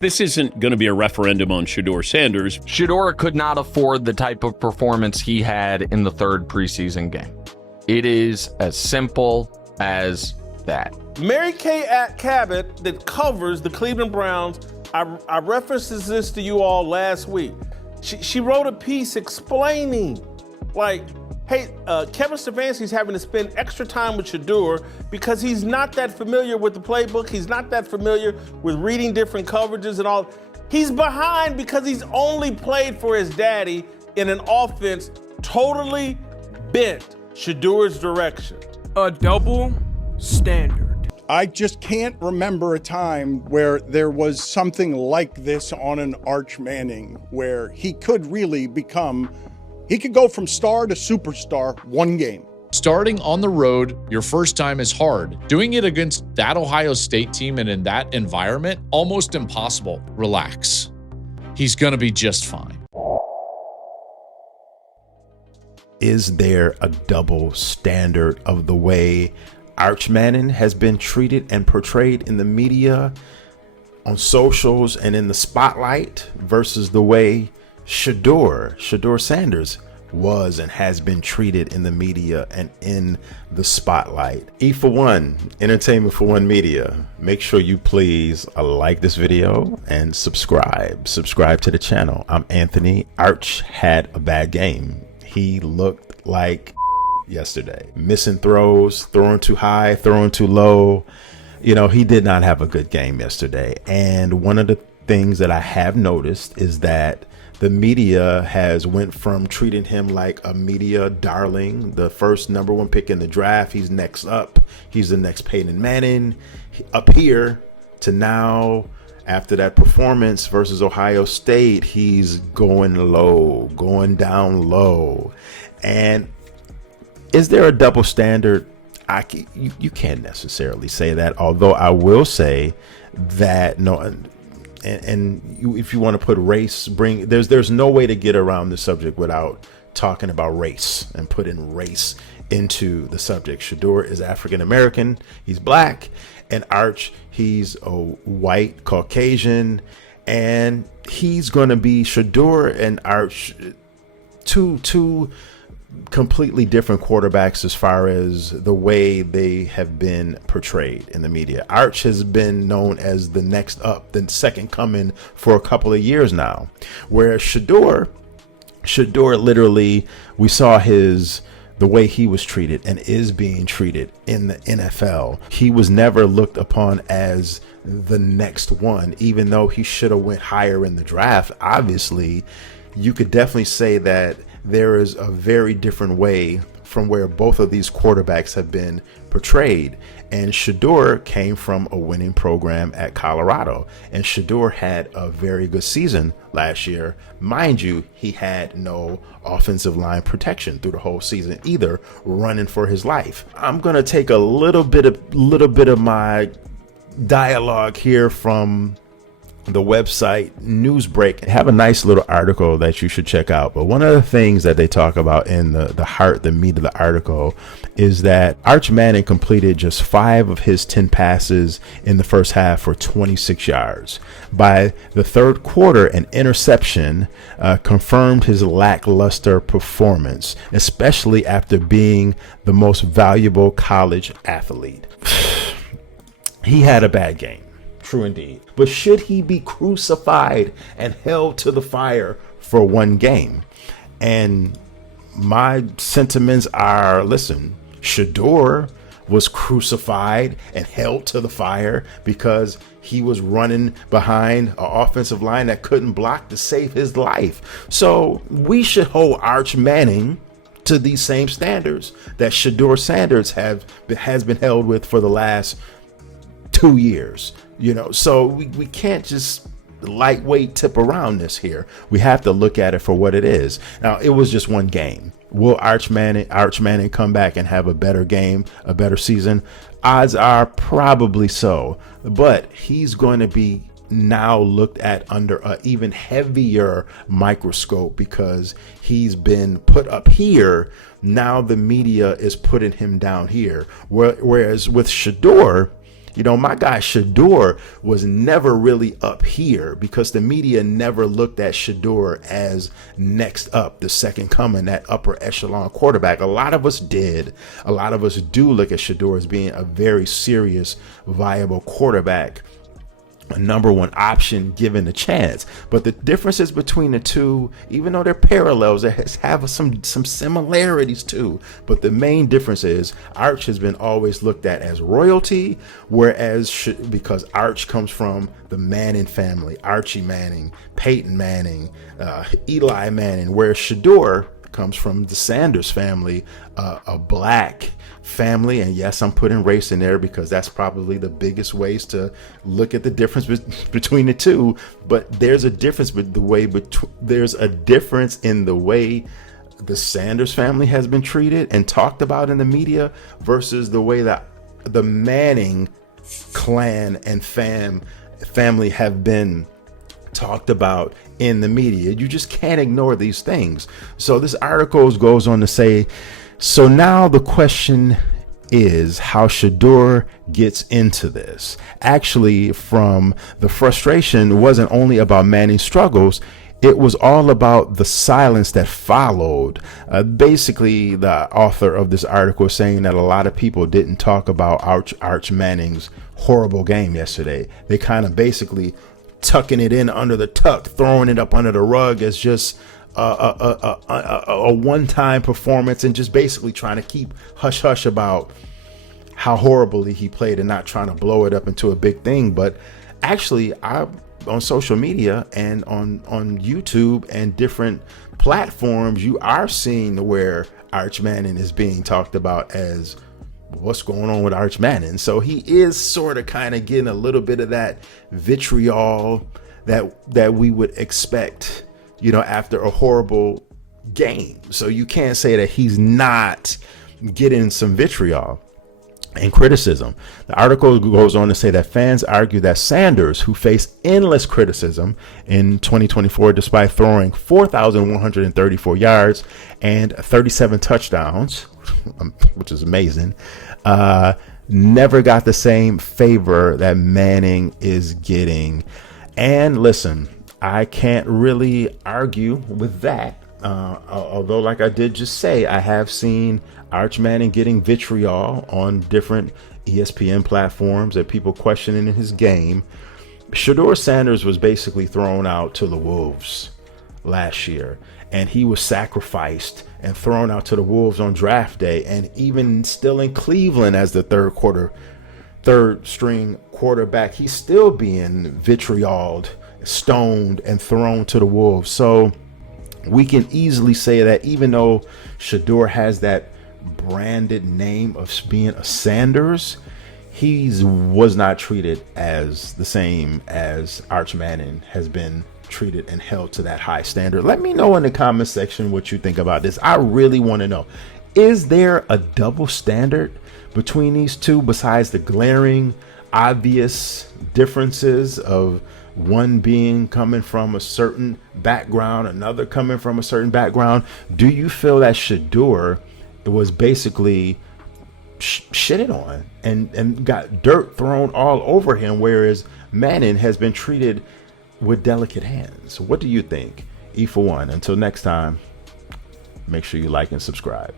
This isn't going to be a referendum on Shedeur Sanders. Shedeur could not afford the type of performance he had in the third preseason game. It is as simple as that. Mary Kay Cabot, that covers the Cleveland Browns, I referenced this to you all last week. She wrote a piece explaining, like, hey, Kevin Stefanski's having to spend extra time with Shedeur because he's not that familiar with the playbook. He's not that familiar with reading different coverages and all. He's behind because he's only played for his daddy in an offense totally bent Shedeur's direction. A double standard. I just can't remember a time where there was something like this on an Arch Manning, where he could really he could go from star to superstar one game. Starting on the road, your first time is hard. Doing it against that Ohio State team and in that environment, almost impossible. Relax. He's going to be just fine. Is there a double standard of the way Arch Manning has been treated and portrayed in the media, on socials, and in the spotlight versus the way Shedeur Sanders was and has been treated in the media and in the spotlight? E for One, Entertainment for One Media. Make sure you please like this video and subscribe to the channel. I'm Anthony. Arch had a bad game. He looked like yesterday, missing throws, throwing too high, throwing too low. You know, he did not have a good game yesterday. And one of the things that I have noticed is that the media has went from treating him like a media darling, the first #1 pick in the draft. He's next up. He's the next Peyton Manning up here, to now, after that performance versus Ohio State, he's going low, going down low. And is there a double standard? You can't necessarily say that, although I will say that if you want to put race, there's no way to get around the subject without talking about race and putting race into the subject. Shedeur is African American, he's black, and Arch, he's a white Caucasian, and he's going to be Shedeur and Arch, two completely different quarterbacks as far as the way they have been portrayed in the media. Arch has been known as the next up, the second coming, for a couple of years now, whereas Shedeur literally, we saw the way he was treated and is being treated in the NFL. He was never looked upon as the next one, even though he should have went higher in the draft. Obviously, you could definitely say that there is a very different way from where both of these quarterbacks have been portrayed. And Shedeur came from a winning program at Colorado, and Shedeur had a very good season last year. Mind you, he had no offensive line protection through the whole season either, running for his life. I'm gonna take a little bit of my dialogue here from the website Newsbreak. Have a nice little article that you should check out. But one of the things that they talk about in the meat of the article is that Arch Manning completed just 5 of his 10 passes in the first half for 26 yards. By the third quarter, an interception confirmed his lackluster performance, especially after being the most valuable college athlete. He had a bad game. True indeed. But should he be crucified and held to the fire for one game? And my sentiments are, listen, Shedeur was crucified and held to the fire because he was running behind an offensive line that couldn't block to save his life. So we should hold Arch Manning to these same standards that Shedeur Sanders has been held with for the last 2 years. You know, so we can't just lightweight tip around this here. We have to look at it for what it is. Now, it was just one game. Will Arch Manning come back and have a better game, a better season? Odds are probably so. But he's going to be now looked at under an even heavier microscope because he's been put up here. Now the media is putting him down here. Whereas with Shedeur, My guy Shedeur was never really up here because the media never looked at Shedeur as next up, the second coming, that upper echelon quarterback. A lot of us did. A lot of us do look at Shedeur as being a very serious, viable quarterback, a number one option given a chance. But the differences between the two, even though they're parallels, they have some similarities too. But the main difference is Arch has been always looked at as royalty, whereas because Arch comes from the Manning family, Archie Manning, Peyton Manning, Eli Manning, whereas Shedeur comes from the Sanders family, a black family. And yes, I'm putting race in there because that's probably the biggest ways to look at the difference between the two. But there's a difference there's a difference in the way the Sanders family has been treated and talked about in the media versus the way that the Manning clan and family have been talked about in the media. You just can't ignore these things. So this article goes on to say, so now the question is how Shedeur gets into this. Actually, from the frustration wasn't only about Manning's struggles, it was all about the silence that followed. Basically, the author of this article is saying that a lot of people didn't talk about Arch Manning's horrible game yesterday. They kind of basically tucking it in under the tuck, throwing it up under the rug as just a one-time performance, and just basically trying to keep hush-hush about how horribly he played and not trying to blow it up into a big thing. But actually, on social media and on YouTube and different platforms, you are seeing where Arch Manning is being talked about as what's going on with Arch Manning. So he is sort of kind of getting a little bit of that vitriol that we would expect, after a horrible game. So you can't say that he's not getting some vitriol and criticism. The article goes on to say that fans argue that Sanders, who faced endless criticism in 2024 despite throwing 4,134 yards and 37 touchdowns, which is amazing, never got the same favor that Manning is getting. And listen, I can't really argue with that. Although, like I did just say, I have seen Arch Manning getting vitriol on different ESPN platforms that people questioning his game. Shedeur Sanders was basically thrown out to the wolves last year, and he was sacrificed and thrown out to the wolves on draft day, and even still in Cleveland as the third string quarterback, he's still being vitrioled, stoned, and thrown to the wolves. So we can easily say that even though Shedeur has that branded name of being a Sanders, he was not treated as the same as Arch Manning has been treated and held to that high standard. Let me know in the comment section what you think about this. I really want to know, is there a double standard between these two besides the glaring obvious differences of one being coming from a certain background, another coming from a certain background? Do you feel that Shedeur was basically shitted on and got dirt thrown all over him, whereas Manning has been treated with delicate hands? What do you think? E for one. Until next time, make sure you like and subscribe.